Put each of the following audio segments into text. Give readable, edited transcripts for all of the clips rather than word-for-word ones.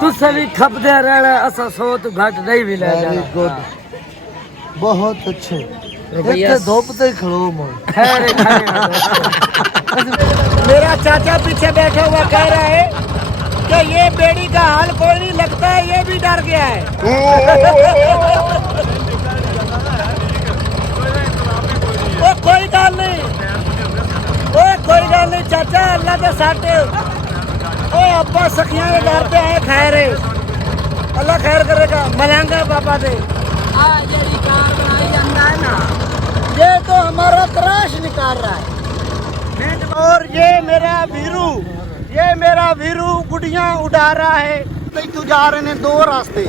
तुसे भी खपदे रहना असा सो तो घट नहीं भी ले जाना गुड बहुत अच्छे भैया धूप ते खड़ो मैं खैर मेरा चाचा पीछे बैठा हुआ कह रहा है कि ये बेड़ी का हाल कोई नहीं लगता है, ये भी डर गया है। ओ कोई गल नहीं, ओ कोई गल नहीं चाचा, अल्लाह के साथे ओ अब्बा सखियां के घर पे आए खैर है, अल्लाह खैर करेगा, मनाएंगे पापा से। ये तो हमारा त्राश निकाल रहा है। और ये मेरा वीरू गुड़ियां उड़ा रहा है। तू जा रहे ने दो रास्ते,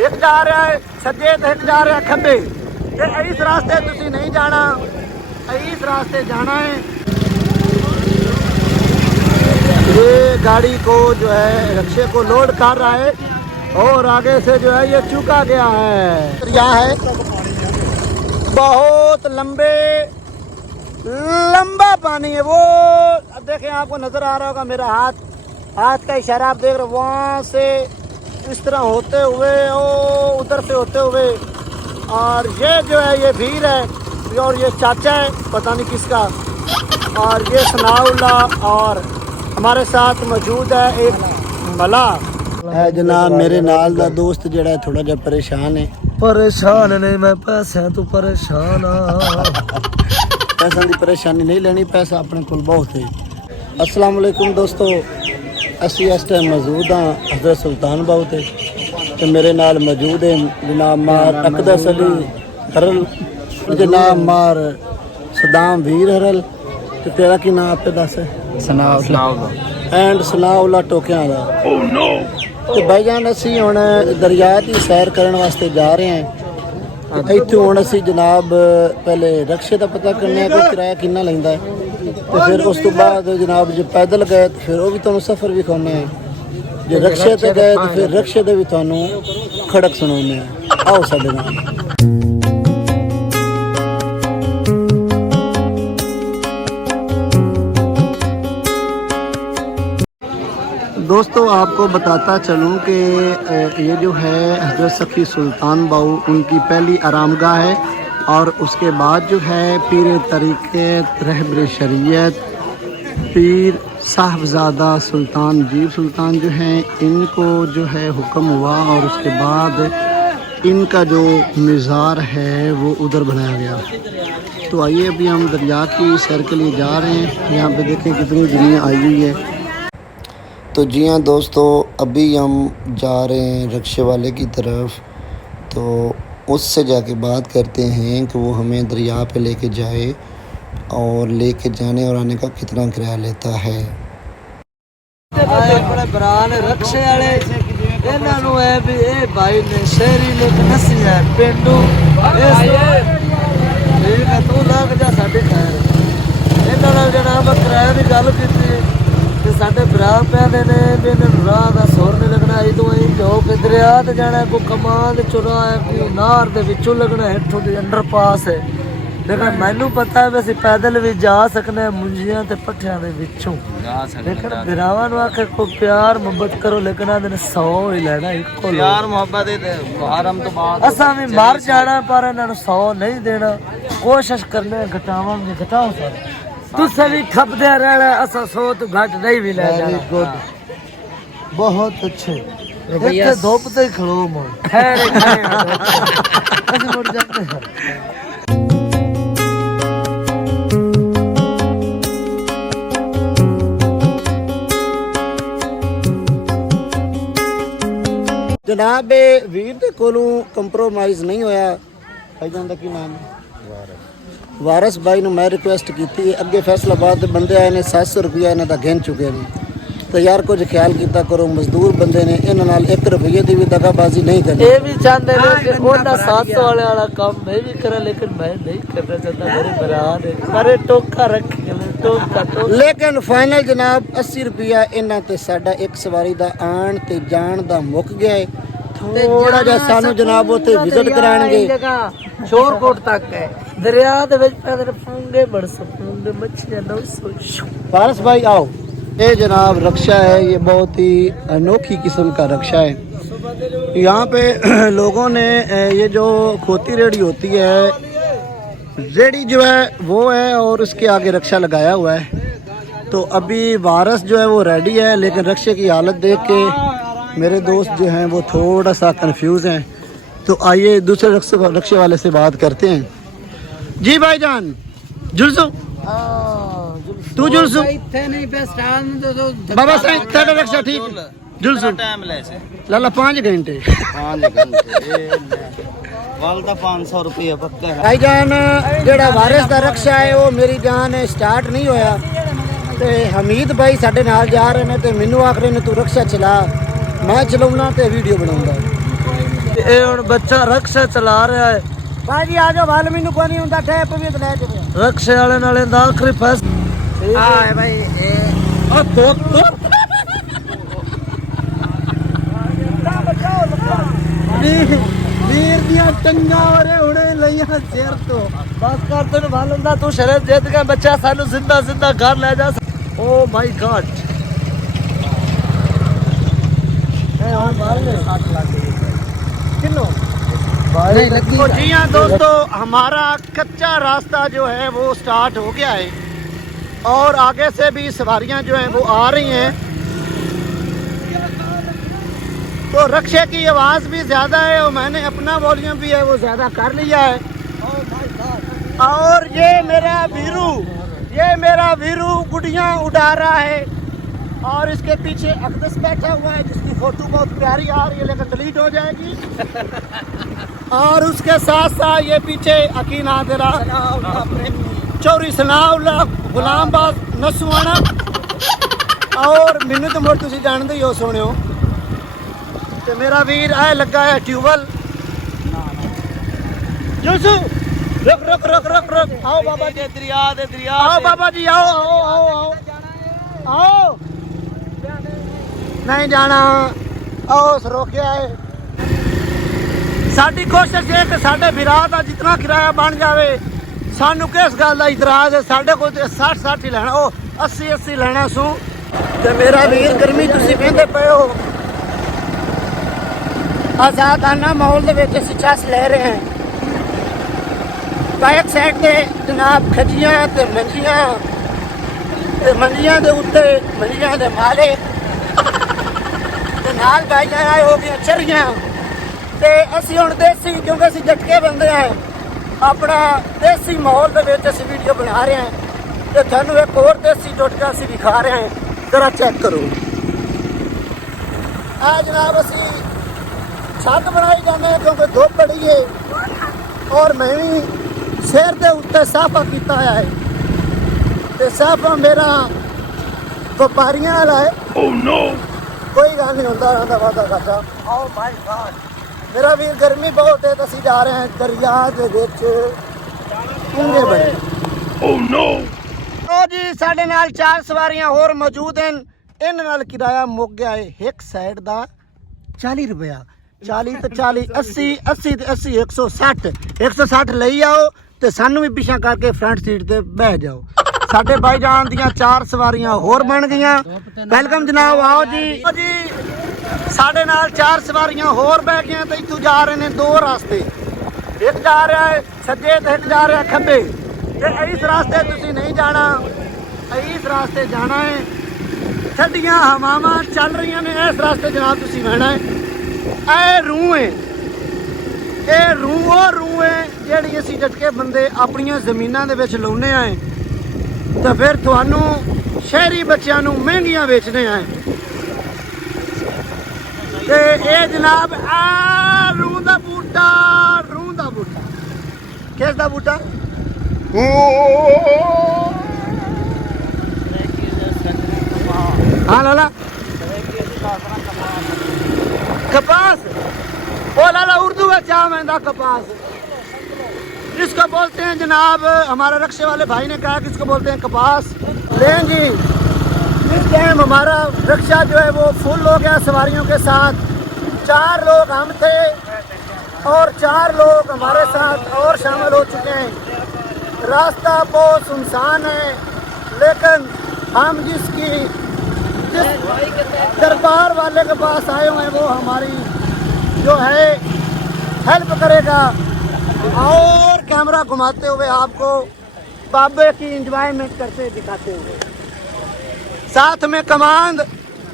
एक जा रहा है सज्जे ते एक जा रहा है खब्बे। ये इस रास्ते तुसी नहीं जाना, इस रास्ते जाना है। ये गाड़ी को जो है रिक्शे को लोड कर रहा है और आगे से जो है ये चुका गया है। यहाँ है बहुत लंबा पानी है वो। अब देखें आपको नजर आ रहा होगा मेरा हाथ का इशारा आप देख रहे हो, वहाँ से इस तरह होते हुए उधर से होते हुए, और ये जो है ये भीड़ है और ये चाचा है पता नहीं किसका, और ये सनाउल्ला, और हमारे साथ मौजूद है एक मला है जनाब मेरे नाल दा दोस्त जड़ा थोड़ा जा परेशान है। परेशान नहीं मैं पैसे तू परेशान पैसा की परेशानी नहीं लेनी, पैसा अपने को बहुत है। अस्सलाम वालेकुम दोस्तों, असी इस टाइम मौजूद हाँ हज़रत सुल्तान बाऊ ते, तो मेरे नाल मौजूद है जनाब मार अकदस अली हरल, जनाब मार सदाम वीर हरल, तो तेरा की नाम पे दस है? एंड सनाउल्ला टोकिया का। तो भाईजान असी हुण दरिया की सैर करने वास्ते जा रहे हैं। इत्थों हुण असी जनाब पहले रिक्शे का पता करने कि किराया कितना लैंदा है, तो फिर उस तो बाद जनाब जो पैदल गए तो फिर वो भी तुहानूं सफ़र विखाउने हैं, जो रिक्शे ते गए तो फिर रिक्शे दे भी तुहानूं खड़क सुनाउने हैं। आओ साडे नाल। दोस्तों आपको बताता चलूं कि ये जो है हज़रत सखी सुल्तान बाऊ उनकी पहली आरामगाह है, और उसके बाद जो है पीर तरीक़त रहबर शरीयत पीर साहबजादा सुल्तान जीब सुल्तान जो हैं इनको जो है हुक्म हुआ, और उसके बाद इनका जो मज़ार है वो उधर बनाया गया। तो आइए अभी हम दरिया की सैर के लिए जा रहे हैं। यहाँ पे देखें कितनी दुनिया आई हुई है। तो जी हाँ दोस्तों, अभी हम जा रहे हैं रिक्शे वाले की तरफ, तो उससे जाके बात करते हैं कि वो हमें दरिया पे लेके जाए और लेके जाने और आने का कितना किराया लेता है। बड़े बरान रिक्शे वाले इन्हां नूं है भी ए भाई ने शहरी लोग नसी है पिंडू ठीक है तू लग जा साडे खैर इन्हां नाल जनाब किराए दी गल कीती ते साडे भरा पैंदे ने भी इन्हां राह दा सुर नहीं लगना, इदों ही जो कि दरिया ते जाना, कोई कमाल चुरा है, कोई नार दे विचों लगना, हेठों दी अंडरपास है। लेकिन मैनू पता है वैसे पैदल भी जा सकने मुंजियां ते पट्ठियां दे विचों, लेकिन बिरावां नूं आखे कोई प्यार मोहब्बत करो, लेकिन आंदे ने 100 ही लेना इक्को प्यार मोहब्बत दे मुहर्रम तो बाद असां भी मर जाना, पर इन्हां नूं 100 नहीं देना, कोशिश करने घटावांगे, घटाओ सर तुसे भी खपदे रहना असा सो तो घट नहीं भी ले जाना। गुड बहुत अच्छे भैया धूप ते खड़ो मैं खैर मुड़ जाते हैं। जनाब वीर दे कोलों कंप्रोमाइज़ नहीं होया। भाईजान दा की नाम है? वारस भाई नूं मैं रिक्वेस्ट की अगे फैसलाबाद दे बंदे आए ने 700 रुपया इन्हां दा गिन चुके हैं, तो यार कुछ ख्याल किया करो, मजदूर बंदे ने इन्हां नाल 1 रुपये की भी दगाबाजी नहीं करनी। ये भी चाहते हैं कि ओना 700 वाला काम मैं भी करा, लेकिन मैं नहीं करना चाहता, मेरे बरान है अरे टोका रख टोका तो। लेकिन फाइनल जनाब 80 रुपया इन्हां ते साडा एक सवारी दा आण ते जाण दा मुक गया है। थोड़ा जिहा सानू जनाब उत्थे विजिट कराणगे, शोरकोट तक है दरिया दे विच पैदल फूंगे बड़ सपूंगे मच्छियां 900। वारस भाई आओ ये जनाब रक्षा है, ये बहुत ही अनोखी किस्म का रक्षा है। यहाँ पे लोगों ने ये जो खोती रेडी होती है, रेडी जो है वो है और उसके आगे रक्षा लगाया हुआ है। तो अभी वारस जो है वो रेडी है, लेकिन रक्षे की हालत देख के मेरे दोस्त जो हैं वो थोड़ा सा कंफ्यूज हैं। तो आइए दूसरे रक्षे वाले से बात करते हैं। जी भाईजान, जुलसू तू जुलसू बाबा साईं तेरा रक्षा ठीक जुलसू टाइम ले से लाला 5 घंटे 5 घंटे वाल दा 500 रुपये पक्का है। भाईजान जेड़ा वारिस दा रक्षा है वो मेरी जान स्टार्ट नहीं होया ते हमीद भाई साडे नाल जा रहे ने ते मैनू आख रहे ने तू रक्षा चला, मैं चलाउना ते वीडियो बनाऊंगा। ये हुण बच्चा रक्षा चला रहा है। भाजी आ जाओ, वाल मैनू कोई नहीं हुंदा, टैप भी ते ले चलो। रक्षे वाले नाल इंदा आखिरी फैसला हां भाई ओ तो वीर दियां टंगा ओरे हुणे लईयां सिर तो बस कर तेन भाल हुंदा, तू शरत जित गया बच्चा, सानू जिंदा जिंदा घर ले जा। ओ माय गॉड ए और मार ले 60 लाख किलो भाई लगी। तो जी हाँ दोस्तों, हमारा कच्चा रास्ता जो है वो स्टार्ट हो गया है और आगे से भी सवारियां जो हैं वो आ रही हैं। तो रक्षे की आवाज़ भी ज़्यादा है और मैंने अपना वॉल्यूम भी है वो ज़्यादा कर लिया है। और ये मेरा वीरू गुड़ियाँ उड़ा रहा है और इसके पीछे अकदस बैठा हुआ है जिसकी फोटो बहुत प्यारी आ रही है लेकिन डिलीट हो जाएगी। और उसके साथ साथ ये पीछे अकीन आदरा चौरी सनाउल्ला गुलामबाज नसुआना और मैनू तो मुड़ तुसी जानते ही हो सोने हो। ते मेरा वीर आए लगा है ट्यूबल। जोसू रुक रुक रुक रुक रुक आओ बाबा जी, दरिया आओ बाबा जी, आओ आओ आओ आओ आओ। नहीं जाना, आओ रोकिया है। साडी कोशिश है कि साडे विरा दा जितना किराया बन जावे। सानू किस गल दा इतराज है? साडे कोल 60 ही लेना, ओ 80 लेना सू। ते मेरा वीर गर्मी तुसी कहंदे पे हो आजादाना माहौल दे विच असीं चस ले रहे हैं। बैक साइड ते जनाब खजियां ते मंजियां दे उत्ते मंजियां दे माले ते नाल भाईयां आए हो गई चरियां। ते असीं हुण देसी, क्योंकि असीं झटके बंदे हैं, अपना देसी माहौल दे विच असीं वीडियो बना रहे हैं। ते तुहानूं एक होर देसी टोटका असीं दिखा रहे हैं, जरा चेक करो। आ जनाब असीं छत बनाई जाने क्योंकि धुप बड़ी है और मैं भी सिर के उत्ते साफा किया है। ते साफा मेरा व्यापारियों वाला है। oh, no. कोई गल नहीं होता रहता वादा घाटा। ओ माय गॉड मेरा वीर गर्मी बहुत है तो असीं जा रहे हैं दरिया के विच डूंगे बने। oh, no. ओ जी साडे नाल 4 सवारियां होर मौजूद हैं। इन्हां नाल किराया मुक गया है एक साइड का 40 रुपया। 40 तो 40 80 80 ते 80 160 लई आओ ते सानू भी पिछा करके फ्रंट सीट ते बैठ जाओ। साडे भाईजान दियां 4 सवारियां होर बन गईयां। वेलकम जनाब, आओ जी। साडे नाल 4 सवारियां होर बैठ गईयां ते इत्थों जा रहे ने 2 रास्ते। एक जा रहा है सज्जे ते एक जा रहा है खब्बे। ते इस रास्ते तुसीं नहीं जाना, इस रास्ते जाना है। ठंडियां हवावां चल रही ने, इस रास्ते जनाब तुसीं बहना है। रूह है ਜਿਹੜੀ ਅਸੀਂ ਜਟਕੇ ਬੰਦੇ ਆਪਣੀਆਂ ਜ਼ਮੀਨਾਂ ਦੇ ਵਿੱਚ ਲਾਉਨੇ ਆਏ ਤਾਂ ਫਿਰ ਤੁਹਾਨੂੰ ਸ਼ਹਿਰੀ ਬੱਚਿਆਂ ਨੂੰ ਮਹਿੰਗੀਆਂ ਵੇਚਦੇ ਆਏ। ਤੇ ਇਹ ਜਨਾਬ ਆ रूह ਦਾ ਬੂਟਾ ਕਿਸ ਦਾ ਬੂਟਾ? हाँ लाला कपास, ओ लाला उर्दू में क्या महंगा कपास जिसको बोलते हैं जनाब। हमारे रक्षे वाले भाई ने कहा किसको बोलते हैं कपास। लें जी इस टाइम हमारा रक्षा जो है वो फुल हो गया सवारियों के साथ। 4 लोग हम थे और 4 लोग हमारे साथ और शामिल हो चुके हैं। रास्ता बहुत सुनसान है लेकिन हम जिसकी जिस दरबार वाले के पास आए हुए हैं वो हमारी जो है हेल्प करेगा। और कैमरा घुमाते हुए आपको बाबे की एंजॉयमेंट करते दिखाते हुए, साथ में कमांड,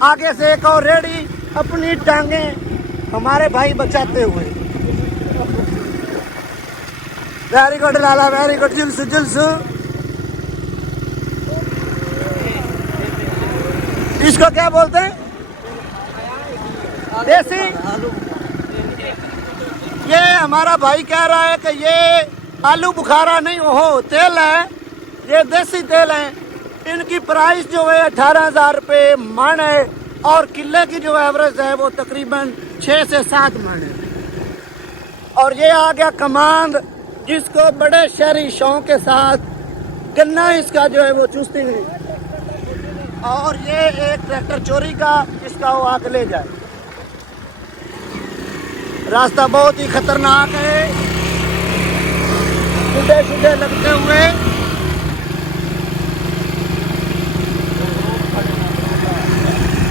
आगे से एक और रेडी, अपनी टांगे हमारे भाई बचाते हुए। वेरी गुड लाला, वेरी गुड, जुल्स जुल्स। इसको क्या बोलते हैं? देसी। ये हमारा भाई कह रहा है कि ये आलू बुखारा नहीं, ओहो तेल है, ये देसी तेल है। इनकी प्राइस जो है 18,000 रुपये मन है और किले की जो एवरेज है वो तकरीबन 6 से 7 मन है। और ये आ गया कमांड, जिसको बड़े शहरी शौक के साथ गन्ना इसका जो है वो चूसती है। और ये एक ट्रैक्टर चोरी का, जिसका वो आके ले जाए। रास्ता बहुत ही खतरनाक है, सीधे सीधे लगते हुए।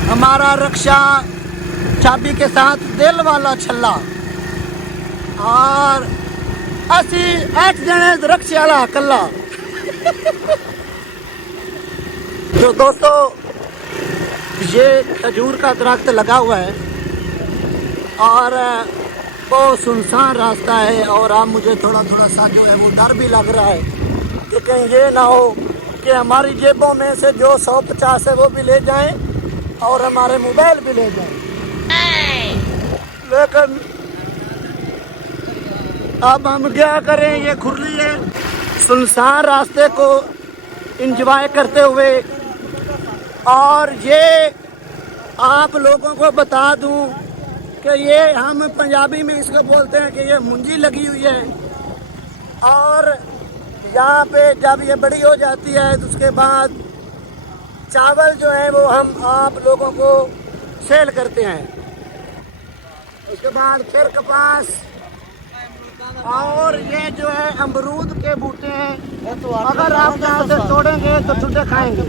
हमारा रक्षा चाबी के साथ दिल वाला छल्ला और असी 8 जने रक्षा वाला कल्ला। तो दोस्तों ये खजूर का दरख्त लगा हुआ है और बहुत सुनसान रास्ता है। और अब मुझे थोड़ा थोड़ा सा जो है वो डर भी लग रहा है कि कहीं ये ना हो कि हमारी जेबों में से जो 150 है वो भी ले जाएं और हमारे मोबाइल भी ले जाएं। लेकिन अब हम क्या करें, ये खुरली है। सुनसान रास्ते को एंजॉय करते हुए, और ये आप लोगों को बता दूं कि ये हम पंजाबी में इसको बोलते हैं कि ये मुंजी लगी हुई है। और यहाँ पे जब ये बड़ी हो जाती है तो उसके बाद चावल जो है वो हम आप लोगों को सेल करते हैं। उसके बाद फिर कपास, और ये जो है अमरूद के बूटे हैं। अगर आप यहाँ से तोड़ेंगे तो छुट्टे खाएंगे।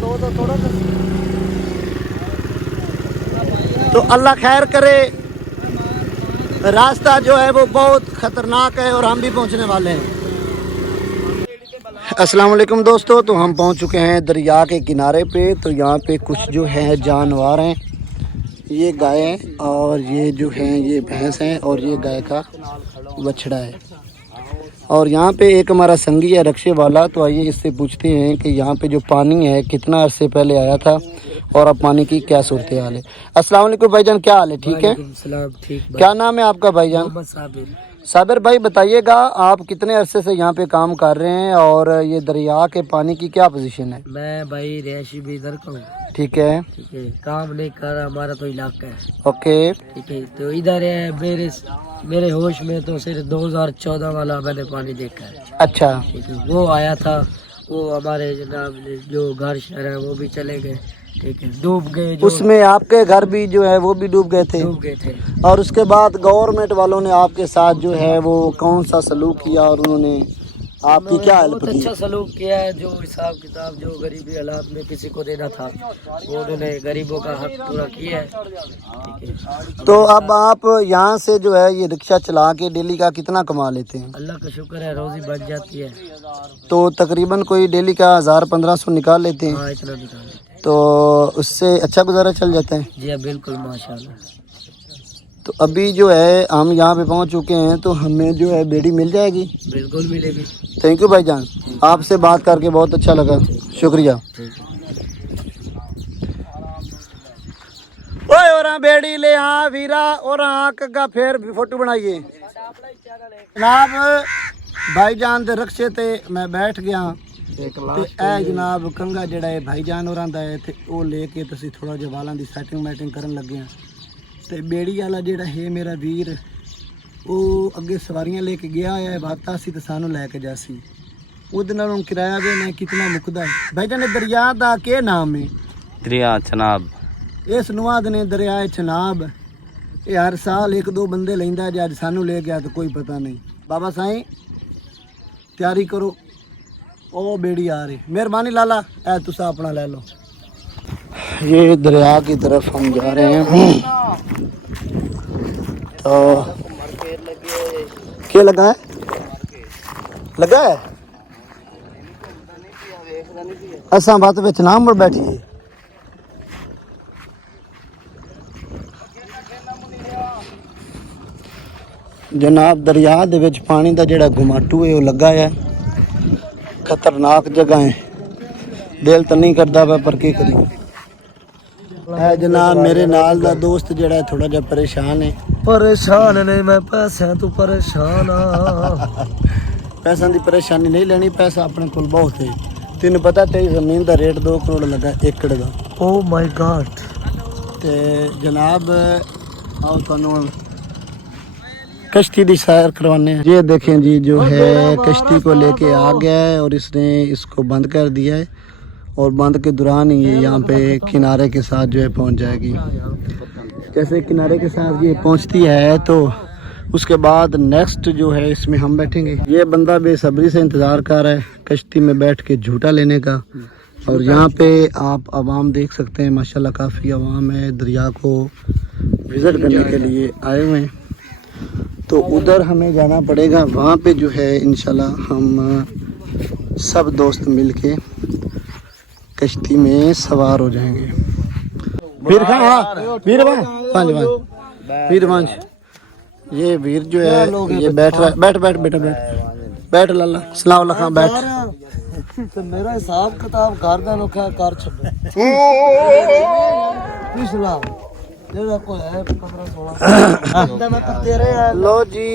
तो अल्लाह खैर करे। रास्ता जो है वो बहुत ख़तरनाक है और हम भी पहुंचने वाले हैं। अस्सलाम वालेकुम दोस्तों, तो हम पहुंच चुके हैं दरिया के किनारे पे। तो यहाँ पे कुछ जो है जानवर हैं, ये गाय है और ये जो है ये भैंस है और ये गाय का बछड़ा है। और यहाँ पे एक हमारा संगी है रक्शे वाला, तो आइए इससे पूछते हैं कि यहाँ पे जो पानी है कितना अरसे पहले आया था और अब पानी की क्या सूरत हाल है। अस्सलाम वालेकुम भाईजान, क्या हाल है? ठीक है, ठीक। क्या नाम है आपका भाईजान? साबिर भाई, बताइएगा आप कितने अरसे से यहाँ पे काम कर रहे हैं और ये दरिया के पानी की क्या पोजीशन है? मैं भाई रिहायशी भी इधर का हूँ। ठीक है, काम नहीं कर रहा, हमारा तो इलाका है। ओके, ठीक है, तो इधर है मेरे होश में तो सिर्फ 2014 वाला मैंने पानी देखा है। अच्छा, ठीक है, वो आया था, वो हमारे जनाब जो घर शहर है वो भी चले गए। ठीक है, डूब गए। उसमें आपके घर भी जो है वो भी डूब गए थे? डूब गए थे। और उसके बाद गवर्नमेंट वालों ने आपके साथ जो है वो कौन सा सलूक किया और उन्होंने आपकी क्या हेल्प बहुत की? अच्छा सलूक किया है। जो हिसाब किताब जो गरीबी हालात में किसी को देना था वो उन्होंने गरीबों का हक पूरा किया है। ठीक है, तो अब आप यहाँ से जो है ये रिक्शा चला के डेली का कितना कमा लेते हैं? अल्लाह का शुक्र है, रोजी बच जाती है। तो तकरीबन कोई डेली का 1000-1500 निकाल लेते हैं? हाँ, इतना निकाल लेते हैं। तो उससे अच्छा गुजारा चल जाता है? जी हाँ, बिल्कुल, माशाल्लाह। तो अभी जो है हम यहाँ पे पहुँच चुके हैं, तो हमें जो है बेड़ी मिल जाएगी? बिल्कुल मिलेगी। थैंक यू भाईजान, आपसे बात करके बहुत अच्छा लगा, शुक्रिया। ओए और बेड़ी ले आ वीरा, और का फिर फोटो बनाइए जनाब। भाईजान दे रक्शे ते मैं बैठ गया ते ए जनाब कंगा जिहड़ा है भाईजान होरां दा है ते ओ लेके तुसीं थोड़ा जिहा वालां दी सैटिंग मैटिंग करन लगे हैं। ते बेड़ी वाला जिहड़ा है मेरा वीर, वो अगे सवारियां लेके गया है, वाता सी ते सानू लैके जासी। ਉਹਦੇ ਨਾਲੋਂ ਕਿਰਾਇਆ ਵੀ ਨਾ ਕਿਤਨਾ ਮੁਕਦਾ ਹੈ। ਭਾਈਜਾਨ ਇਹ ਦਰਿਆ ਦਾ ਕੀ ਨਾਮ ਹੈ? दरिया चनाब। ਇਸ ਨੂੰ ਆਖਦੇ ਨੇ ਦਰਿਆ ਚਨਾਬ। ਇਹ ਹਰ ਸਾਲ 1-2 ਬੰਦੇ ਲੈਂਦਾ, ਜੇ ਅੱਜ ਸਾਨੂੰ ਲੈ ਗਿਆ ਤਾਂ ਕੋਈ ਪਤਾ ਨਹੀਂ। ਬਾਬਾ ਸਾਈਂ ਤਿਆਰੀ ਕਰੋ, ਉਹ ਬੇੜੀ ਆ ਰਹੀ। ਮਿਹਰਬਾਨੀ ਲਾਲਾ, ਇਹ ਤੁਸੀਂ ਆਪਣਾ ਲੈ ਲਓ। ये दरिया की तरफ हम जा रहे हैं। तो क्या लगा है असा बात विच ना मुड़ बैठिए। जनाब दरिया दे विच पानी दा जेड़ा घुमाटू है वो लगा है। खतरनाक जगह है, दिल तो नहीं करता पर की करिए। है जनाब मेरे नाल दा दोस्त जेड़ा थोड़ा जा परेशान है। परेशान नहीं मैं पैसे तू परेशान आ। पैसा की परेशानी नहीं लेनी, पैसा अपने को बहुत है। तेन पता तेरी जमीन का रेट 2 करोड़ लगा एकड़ का। Oh my God. ते जनाब आओ तुहानू कश्ती की सैर करवाने हैं। ये देखें जी जो है कश्ती को लेके आ गया है और इसने इसको बंद कर दिया है और बंद के दौरान ही ये यहाँ पे किनारे के साथ जो है पहुँच जाएगी। जैसे किनारे के साथ ये पहुँचती है तो उसके बाद नेक्स्ट जो है इसमें हम बैठेंगे। ये बंदा बेसब्री से इंतज़ार कर रहा है कश्ती में बैठ के झूठा लेने का। और यहाँ पे आप आवाम देख सकते हैं माशाल्लाह काफ़ी आवाम है, दरिया को विज़िट करने के लिए आए हुए हैं। तो उधर हमें जाना पड़ेगा, वहाँ पे जो है इंशाल्लाह हम सब दोस्त मिलके कश्ती में सवार हो जाएंगे। वीरवंश ये वीर जो है ये बैठ रहा है। बैठ बैठ बेटा बैठ लाला सलाम लखा बैठ। तो मेरा हिसाब किताब कर दे नुखा कर छो। पिछला जेड़ा कोई है 15-16 मैं तो तेरे है। लो जी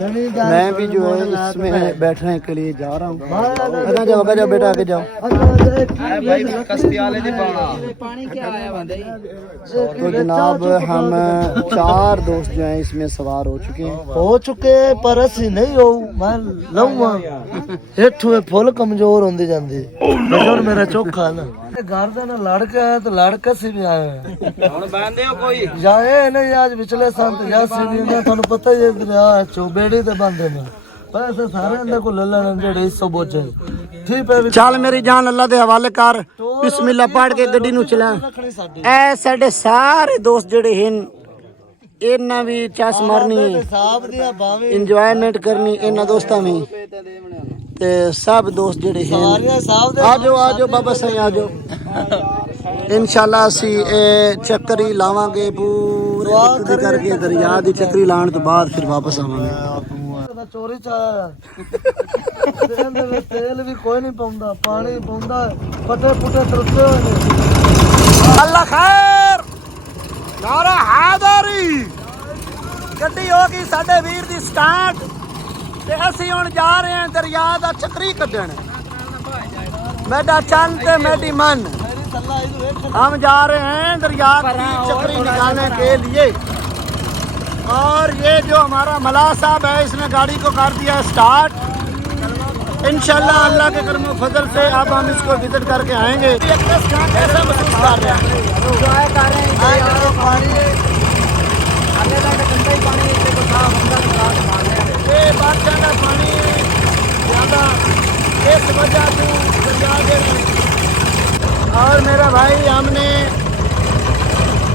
मैं भी जो है इसमें बैठने के लिए जा रहा हूँ। आगे जाओ बेटा आगे जाओ। भाई कश्ती वाले दी पानी क्या आया बंदे। तो जनाब हम 4 दोस्त जो हैं इसमें सवार हो चुके पर असी नहीं हो मैं लऊंगा हेठू फुल कमजोर होंदी जांदी। लेकिन मेरा चोखा ना घर का ना लड़का है तो लड़का से भी आए हैं। हुन बांधे हो कोई जाए नहीं आज पिछले संत या सीधी ने थानू पता ही है दरिया चौबेड़ी ते बंदे ने पैसे सारे अंदर को ले लेने जेड़े हिस्सो बोझे। ठीक है चल मेरी जान अल्लाह दे हवाले कर बिस्मिल्लाह पढ़ के गड्डी नु चला। ए साडे सारे दोस्त जेड़े हैं इन्ना भी चस मारनी इंजॉयमेंट करनी इन्ना दोस्तां में ते सब दोस्त जेड़े हैं आ जाओ बाबा सही आ जाओ। इंशाल्लाह असी चक्करी लावांगे पूरे करके दरिया दी चक्करी लाने तो बाद फिर वापस आवांगे। चोरी तेल भी कोई नहीं पाउंदा पानी पाउंदा फटे फुटे तरसे होए। अल्लाह खैर नारा हैदरी गड्डी होगी साडे वीर दी स्टार्ट ते असी हुण जा रहे हैं दरिया दा चक्करी कड्ढण। मेरा चंद ते मेरी मन हम जा रहे हैं दरिया की चक्करी निकालने के लिए। और ये जो हमारा मलाह साहब है इसने गाड़ी को कर दिया स्टार्ट। इंशाल्लाह अल्लाह के करम फजल से अब हम इसको विजिट करके आएंगे। कैसा महसूस कर रहे हैं? ये बादशाह का पानी ज़्यादा इस वजह से दरिया के। और मेरा भाई हमने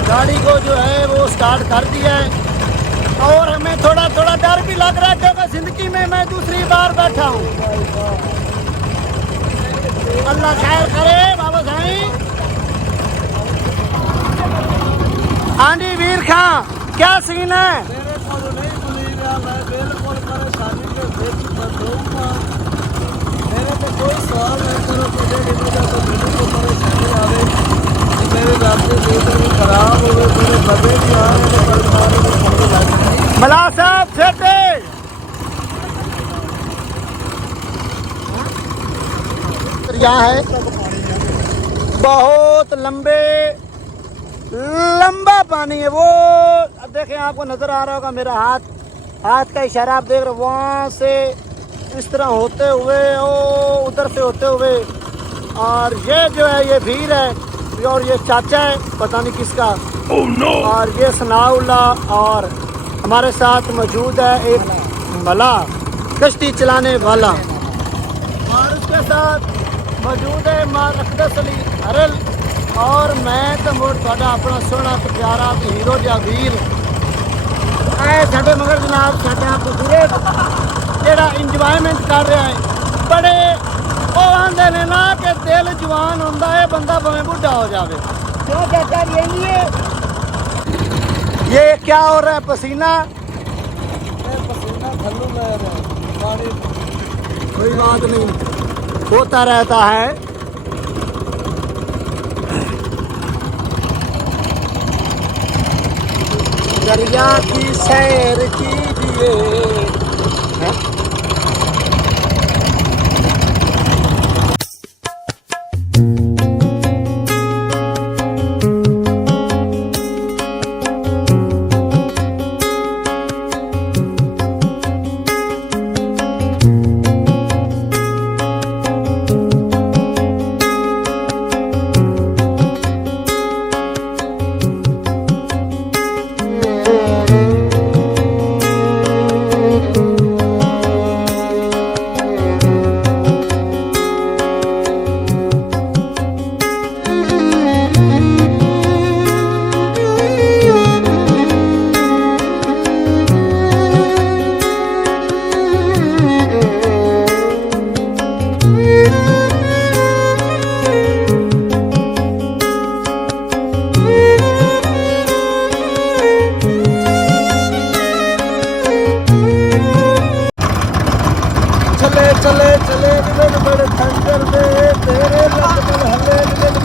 गाड़ी को जो है वो स्टार्ट कर दिया है और हमें थोड़ा थोड़ा डर भी लग रहा है क्योंकि जिंदगी में मैं दूसरी बार बैठा हूँ। अल्लाह खैर करे बाबा साईं। हाँ जी वीर खां क्या सीन है? मेरे तो कोई सवाल नहीं करो मेरे रास्ते भी खराब हो गए मेरे बदे भी आ रहे। मला साहब सेटे दरिया है बहुत लंबा पानी है। वो अब देखें आपको नजर आ रहा होगा मेरा हाथ का इशारा आप देख रहे हो। वहाँ से इस तरह होते हुए ओ उधर से होते हुए और ये जो है ये वीर है और ये चाचा है पता नहीं किसका। और ये सनाउल्ला और हमारे साथ मौजूद है एक मला कश्ती चलाने वाला और उसके साथ मौजूद है मार अकदस अली हरल और मैं तो मुड़ तुहाडा अपना सोहना ते प्यारा ते हीरो जिहा वीर ऐ साडे मगर जनाब साडा खूबसूरत जेड़ा इंजॉयमेंट कर रहा है। बड़े वो आंदे ने ना कि दिल जवान होंदा है बंदा भावें बुढ़ा हो जावे। क्यों चाचा ये क्या हो रहा है पसीना? पसीना थल्लू में पानी कोई बात नहीं होता रहता है। दरिया की सैर कीजिए। चले चले दिल बड़े खंजर दे तेरे लगन हले दिल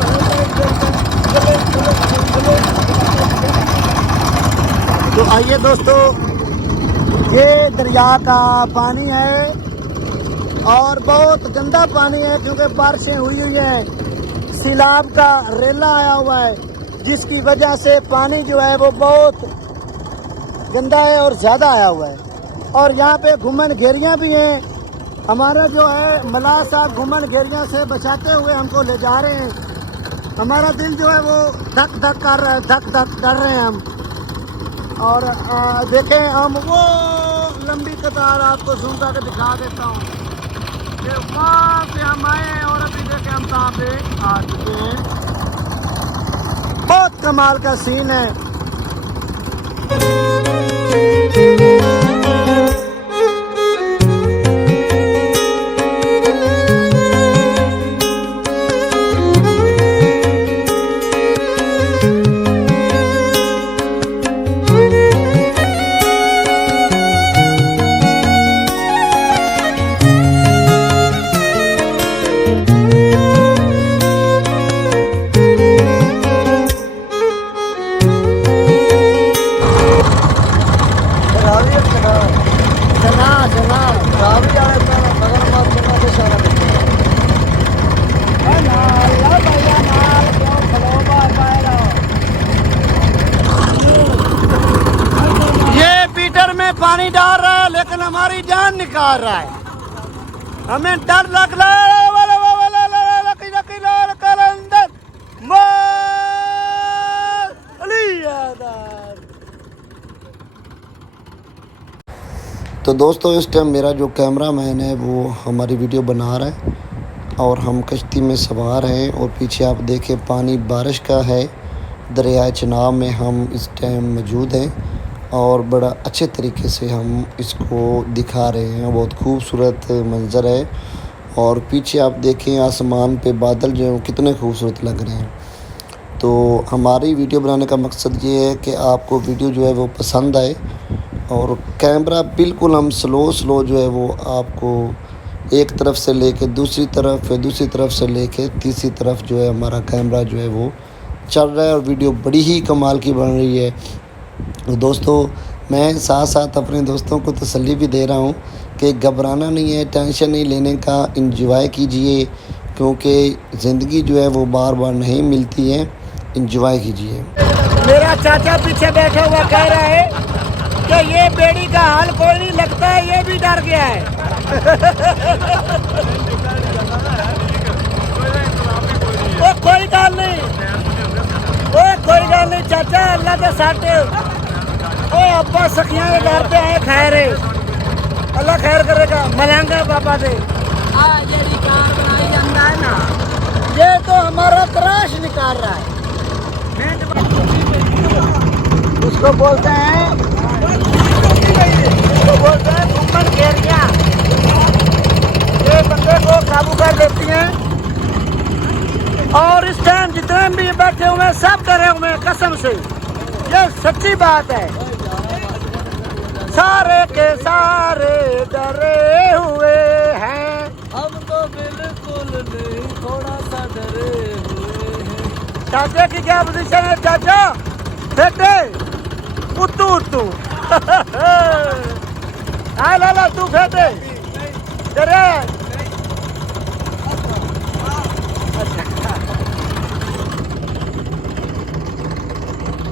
चले चले। तो आइए दोस्तों, ये दरिया का पानी है और बहुत गंदा पानी है क्योंकि बारिशें हुई है। सैलाब का रेला आया हुआ है जिसकी वजह से पानी जो है वो बहुत गंदा है और ज़्यादा आया हुआ है। और यहाँ पे घुमन घेरियाँ भी हैं। हमारा जो है मलाह साहब घुमन घेरियाँ से बचाते हुए हमको ले जा रहे हैं। हमारा दिल जो है वो धक धक कर रहा है, धक धक कर रहे हैं हम। और देखें हम वो लंबी कतार आपको जूम करके दिखा देता हूँ कि वहाँ से हम आए और अभी देखें हम कहाँ पे आ चुके हैं। बहुत कमाल का सीन है। पानी डाल रहा है लेकिन हमारी जान निकाल रहा है। हमें डर लग रहा है। तो दोस्तों इस टाइम मेरा जो कैमरा मैन है वो हमारी वीडियो बना रहा है और हम कश्ती में सवार हैं और पीछे आप देखें पानी बारिश का है। दरिया चनाब में हम इस टाइम मौजूद हैं और बड़ा अच्छे तरीके से हम इसको दिखा रहे हैं। बहुत खूबसूरत मंज़र है और पीछे आप देखें आसमान पे बादल जो हैं कितने खूबसूरत लग रहे हैं। तो हमारी वीडियो बनाने का मकसद ये है कि आपको वीडियो जो है वो पसंद आए और कैमरा बिल्कुल हम स्लो जो है वो आपको एक तरफ से लेके दूसरी तरफ, फिर दूसरी तरफ से लेके तीसरी तरफ जो है हमारा कैमरा जो है वो चल रहा है और वीडियो बड़ी ही कमाल की बन रही है। तो दोस्तों मैं साथ साथ अपने दोस्तों को तसल्ली भी दे रहा हूँ कि घबराना नहीं है, टेंशन नहीं लेने का, एंजॉय कीजिए क्योंकि ज़िंदगी जो है वो बार बार नहीं मिलती है। एंजॉय कीजिए। मेरा चाचा पीछे बैठा हुआ कह रहा है कि ये बेड़ी का हाल कोई नहीं लगता है, ये भी डर गया है। वो कोई गल नहीं, वो कोई गल नहीं चाचा, अल्लाह के साथे ओ अब्बा सखियां के घर पे आए खैर है, अल्लाह खैर करेगा। मलंगा पापा से जेडी कार बनाई जाता है ना, ये तो हमारा त्राश निकाल रहा है। उसको बोलते हैं घुमन घेरिया। ये बंदे को काबू कर लेती हैं और इस टाइम जितने भी बैठे हुए हैं सब डरे हुए हैं कसम से। ये सच्ची बात है, सारे के सारे डरे हुए हैं। हम तो बिल्कुल नहीं, थोड़ा सा डरे हुए हैं। चाचा की क्या पोजीशन है चाचा? बेटे उतू उतू हाँ लाला तू बेटे डरे।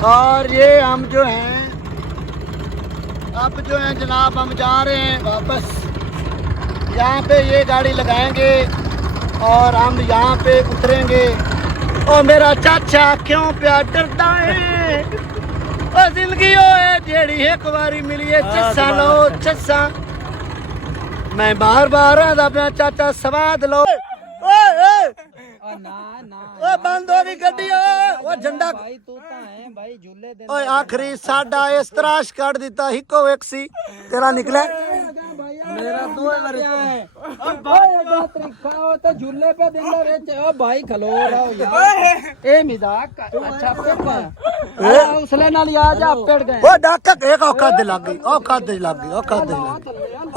और ये हम जो हैं अब जो हैं जनाब हम जा रहे हैं वापस। यहाँ पे ये गाड़ी लगाएंगे और हम यहाँ पे उतरेंगे। ओ मेरा चाचा क्यों प्यार डरता है? ओ जिंदगी है जेड़ी एक बारी मिली है चस्सा लो चस्सा। मैं बार बार आता अपना चाचा स्वाद लो। ओ बंद हो गई गड्डी। ओ झंडा ओए आखिरी साडा इस तराश काट दिता हिको एक सी तेरा निकले। मेरा दो बार तो झूले पे दिंदा रे भाई खलो रहो यार। ए मजाक अच्छा पेड़ गया उसले नाल आ जा पेड़ गए। ओ डाका एक औकात दे लग गई, औकात दे लग गई, औकात दे लग गई,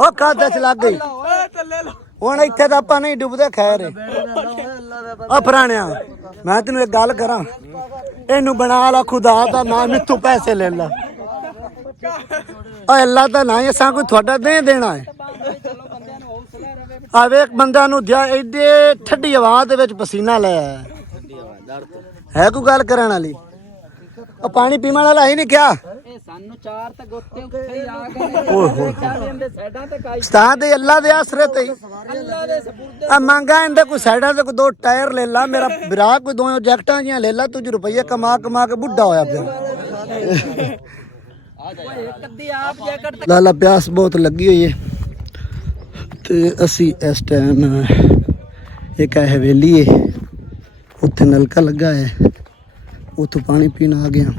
औकात दे लग गई। ਹੁਣ ਇੱਥੇ ਤਾਂ ਆਪਾਂ ਨਹੀਂ ਡੁੱਬਦੇ ਖੈਰ। ਆ ਪੁਰਾਣਿਆ ਮੈਂ ਤੈਨੂੰ ਇੱਕ ਗੱਲ ਕਰਾਂ, ਇਹਨੂੰ ਬਣਾ ਲਾ ਖੁਦਾ ਦਾ ਨਾਮ, ਮੈਥੋਂ ਪੈਸੇ ਲੈ ਲਾ। ਓਏ ਅੱਲਾ ਦਾ ਨਾਮ ਅਸਾਂ ਕੋਈ ਤੁਹਾਡਾ ਦੇ ਦੇਣਾ ਹੈ। ਆ ਵੇਖ ਬੰਦਾ ਨੂੰ ਦਿਆ ਐਡੇ ਠੱਡੀ ਆਵਾਜ਼ ਦੇ ਵਿੱਚ ਪਸੀਨਾ ਲੈ ਆਇਆ ਹੈ ਕੋਈ ਗੱਲ ਕਰਨ ਵਾਲੀ। ਉਹ ਪਾਣੀ ਪੀਣ ਵਾਲਾ ਹੀ ਨਹੀਂ ਕਿਹਾ। ਸਾਨੂੰ ਚਾਰ ਤੇ ਗੋਤੇ ਉੱਤੇ ਹੀ ਆ ਗਏ। ਓਏ ਇਹਦੇ ਸਾਈਡਾਂ ਤੇ ਕਾਈ ਸਤਾ ਦੇ ਅੱਲਾ ਦੇ ਆਸਰੇ ਤੇ ਅੱਲਾ ਦੇ ਸਪੁਰਦ ਆ ਮੰਗਾ ਇਹਦੇ ਕੋਈ ਸਾਈਡਾਂ ਤੇ ਕੋਈ ਦੋ ਟਾਇਰ ਲੈ ਲਾ। ਮੇਰਾ ਵਿਰਾ ਕੋਈ ਦੋ ਜੈਕਟਾਂ ਜੀਆਂ ਲੈ ਲਾ। ਤੁਝ ਰੁਪਈਏ ਕਮਾ ਕਮਾ ਕੇ ਬੁੱਢਾ ਹੋਇਆ ਪਿਆ। ਕਦੀ ਆਪ ਜੈਕਟ ਲਾਲਾ ਪਿਆਸ ਬਹੁਤ ਲੱਗੀ ਹੋਈ ਹੈ ਤੇ ਅਸੀਂ ਇਸ ਟਾਈਮ ਇੱਕ ਹਵੇਲੀ ਹੈ ਉੱਥੇ ਨਲਕਾ ਲੱਗਾ ਹੈ ਉੱਥੋਂ ਪਾਣੀ ਪੀਣ ਆ ਗਿਆ।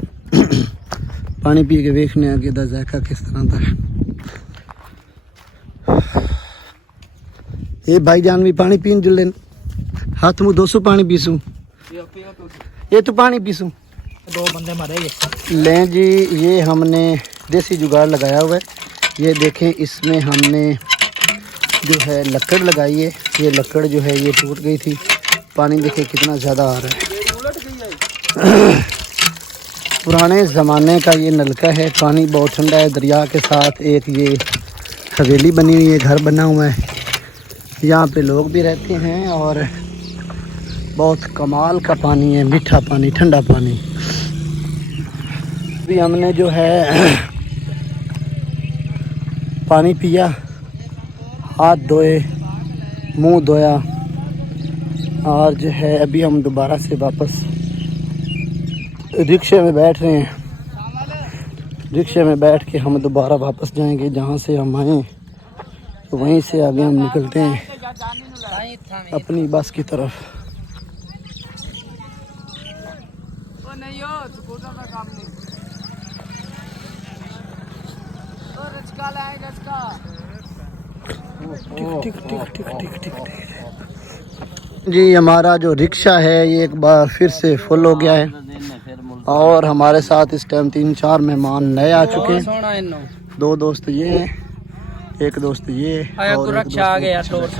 पानी पी के देखने आगे दा जायका किस तरह का है। ये भाईजान भी पानी पीन जुले हाथ मुँह 200 पानी पीसूं। ये तो पानी पीसूं। दो बंदे मरे लें जी। ये हमने देसी जुगाड़ लगाया हुआ है। ये देखें इसमें हमने जो है लकड़ लगाई है। ये लकड़ जो है ये टूट गई थी। पानी देखें कितना ज़्यादा आ रहा है। पुराने ज़माने का ये नलका है। पानी बहुत ठंडा है। दरिया के साथ एक ये हवेली बनी हुई है, घर बना हुआ है। यहाँ पे लोग भी रहते हैं और बहुत कमाल का पानी है, मीठा पानी, ठंडा पानी। अभी हमने जो है पानी पिया, हाथ धोए, मुंह धोया और जो है अभी हम दोबारा से वापस रिक्शे में बैठ रहे हैं। रिक्शे में बैठ के हम दोबारा वापस जाएंगे जहाँ से हम आए। तो वहीं से आगे हम निकलते हैं अपनी बस की तरफ। टिक टिक टिक टिक टिक टिक जी हमारा जो रिक्शा है ये एक बार फिर से फुल हो गया है और हमारे साथ इस टाइम 3-4 मेहमान नए आ चुके हैं। दो दोस्त ये हैं, एक दोस्त ये और एक दोस्त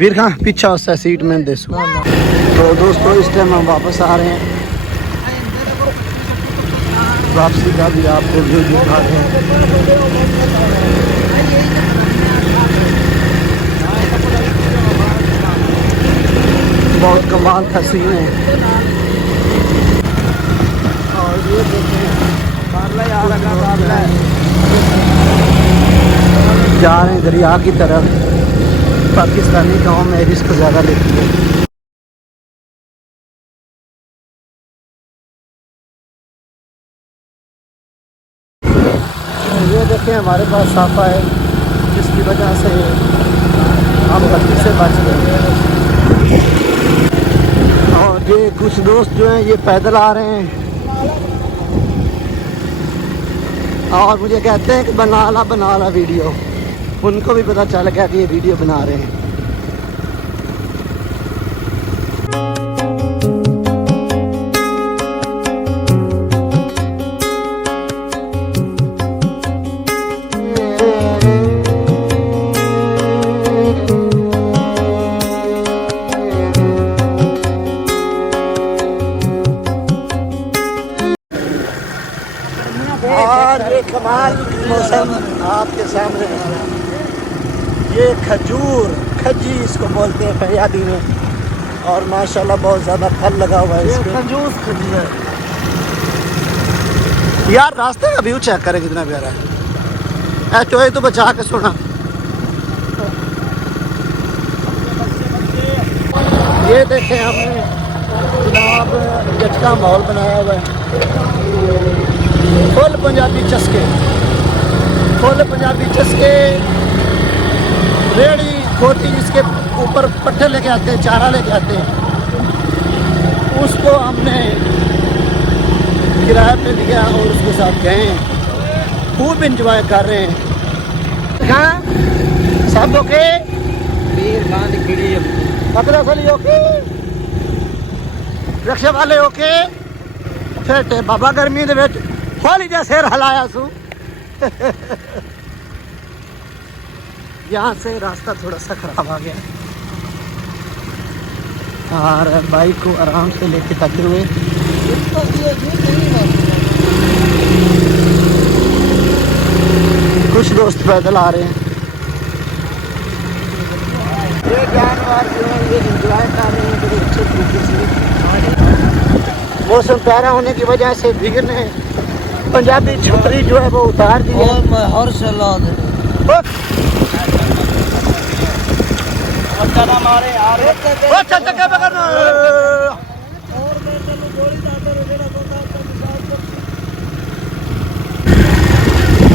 वीर खां पीछा उससे सीट में दे। तो दोस्तों इस टाइम हम वापस आ रहे हैं। वापसी का भी आपको व्यू दिखा रहे हैं। बहुत कमाल का सीन है। और ये देखें जा रहे हैं दरिया की तरफ। पाकिस्तानी गांव में रिस्क ज़्यादा लेती है। ये देखें हमारे पास साफा है जिसकी वजह से हम गलती से बच गए। ये कुछ दोस्त जो हैं ये पैदल आ रहे हैं और मुझे कहते हैं कि बना ला वीडियो। उनको भी पता चल गया कि ये वीडियो बना रहे हैं। और ये कमाल मौसम आपके सामने है। ये खजूर खजी इसको बोलते हैं फरियादी में, और माशाल्लाह बहुत ज़्यादा फल लगा हुआ है इसमें। कंजूस खजी है यार रास्ते का व्यू चेक करें कितना प्यारा है। टोए तो बचा के सुना। ये देखें हमने जनाब जचका माहौल बनाया हुआ है। फुल पंजाबी चस्के, रेड़ी खोती जिसके ऊपर पट्टे लेके आते हैं, चारा लेके आते हैं, उसको हमने किराए पे लिया और उसके साथ गए, खूब इंजॉय कर रहे हैं। हाँ सब ओके, वीर खान की खिड़ी पकड़ा सली ओके, रक्षा वाले ओके। फिर बाबा गर्मी दे विच खोली जा सिर हलाया सू। यहाँ से रास्ता थोड़ा सा खराब आ गया और बाइक को आराम से लेके चलते हुए कुछ दोस्त पैदल आ रहे हैं। ये जानवर जो है ये एंजॉय कर रहे हैं बड़े अच्छे तरीके से। मौसम प्यारा होने की वजह से भीड़ ने पंजाबी छतरी जो है वो उतार दी है। और मैं हर सलाह दे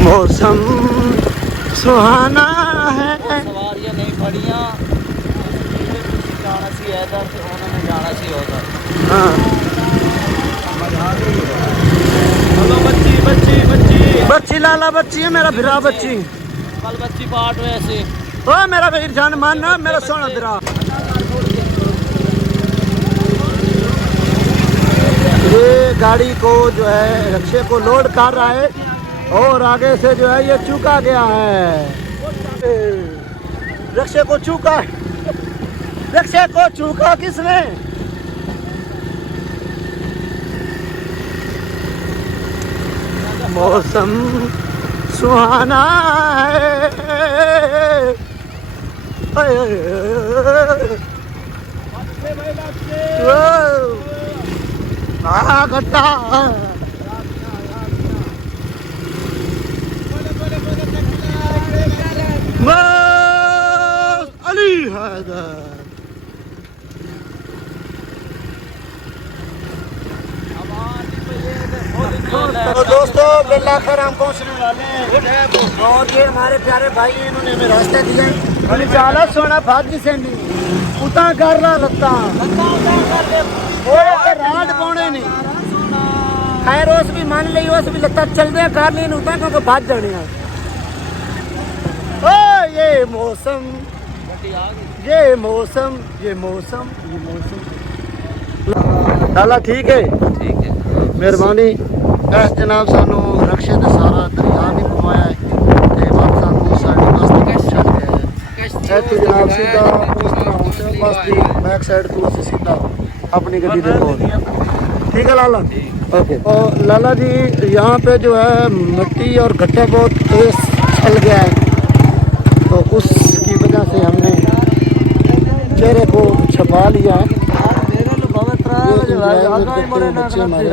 मौसम सुहाना है। सवारियां नहीं पड़ियां, जाना सी इधर से उन्होंने जाना सी उधर। हाँ हेलो बच्ची बच्ची बच्ची बच्ची लाला बच्ची है मेरा बिरा बच्ची। कल बच्ची पार्ट हुए ऐसे ओ मेरा वीर जान मानना मेरा सोना बिरा। ये गाड़ी को जो है रक्षे को लोड कर रहा है और आगे से जो है ये चूका गया है। रक्षे को चूका, रक्षे को चूका किसने? मौसम सुहाना है। घट्टा अली हैदर। तो दोस्तों बिल्ला खैर हम पहुंचने वाले हैं और ये हमारे प्यारे भाई हैं, इन्होंने हमें रास्ते दिए। चाला सोना भाजी से नहीं उता कर रहा लत्ता राड पाने नहीं खैर उस भी मान ली उस भी लत्ता चलते कर ली उता क्योंकि भाज जाने। ओ ये मौसम लाला ठीक है मेहरबानी। इस जनाब सानू रक्षे ते सारा दरिया नहीं घुमाया है ते बस सानू साडी बस तक छड़ गया है। ऐसे जनाब सीधा उस तरह होते बस दी बैक साइड को से सीधा अपनी गड्डी दे कोल। ठीक है लाला ओके। और लाला जी यहाँ पे जो है मिट्टी और गड्ढा बहुत तेज चल गया है तो उसकी वजह से हमने चेहरे को छपा लिया है। बच्चे हमारे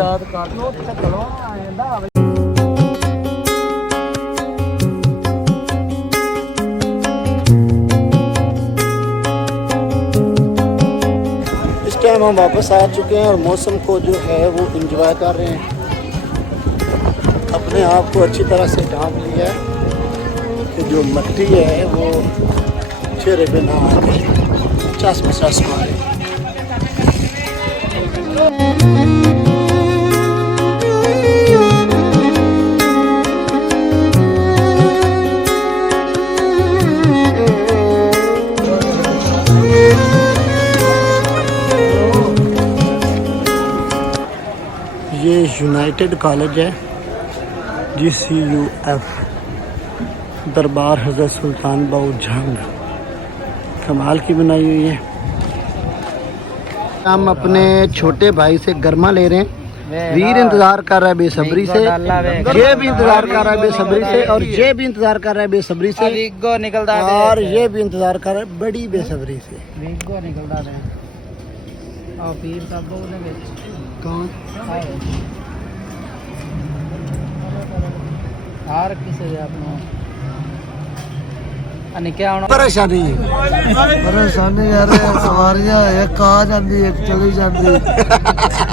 इस टाइम हम वापस आ चुके हैं और मौसम को जो है वो एंजॉय कर रहे हैं। अपने आप को अच्छी तरह से ढांक लिया है कि जो मिट्टी है वो चेहरे पे ना आके चश्मा मारे। ये यूनाइटेड कॉलेज है, GCUF, दरबार हज़रत सुल्तान बाऊ जंग, कमाल की बनाई हुई है। हम अपने छोटे भाई से गरमा ले रहे हैं। वीर इंतजार कर रहा है बेसब्री से, ये भी इंतजार कर रहा है बेसब्री से, और ये भी इंतजार कर रहा है बेसब्री से, और ये भी इंतजार कर रहा है बड़ी बेसब्री से। कौन? परेशानी परेशानी यार सवारियां एक आ जाती एक चली जाती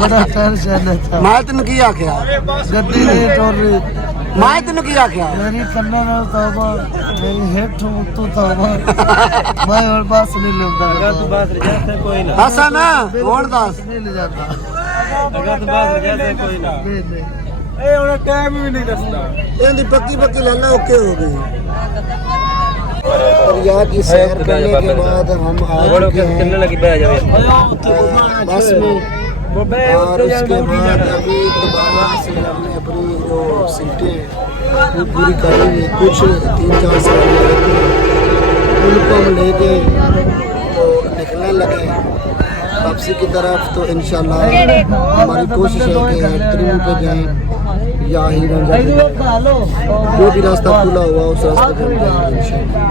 बड़ा टेंशन है। मैं तेन की आख्या, गड्डी नहीं टोर रही, मैं तेन की आख्या, मेरी कन्ना नाल तौबा, मेरी हेठ उत्तों तौबा, मैं और बस नहीं लेता। अगर तू बस रह जाते कोई ना, ऐसा ना और दस नहीं ले जाता। अगर तू बस रह जाते कोई ना, नहीं ए उन्हें टाइम भी नहीं दसता। इनकी पक्की पक्की लाना ओके हो गई। और यहाँ की सैर करने के बाद हम आ चुके हैं बस में, और उसके बाद अभी दोबारा से हमने अपनी जो सीटें वो पूरी करी हुई, कुछ 3-4 सवारियाँ उनको हम लेके तो निकलने लगे वापसी की तरफ। तो इंशाल्लाह हमारी कोशिश है कि ट्रेन पे जाएं या ही जो भी रास्ता खुला हुआ उस रास्ते पर हम जाएंगे इंशाल्लाह।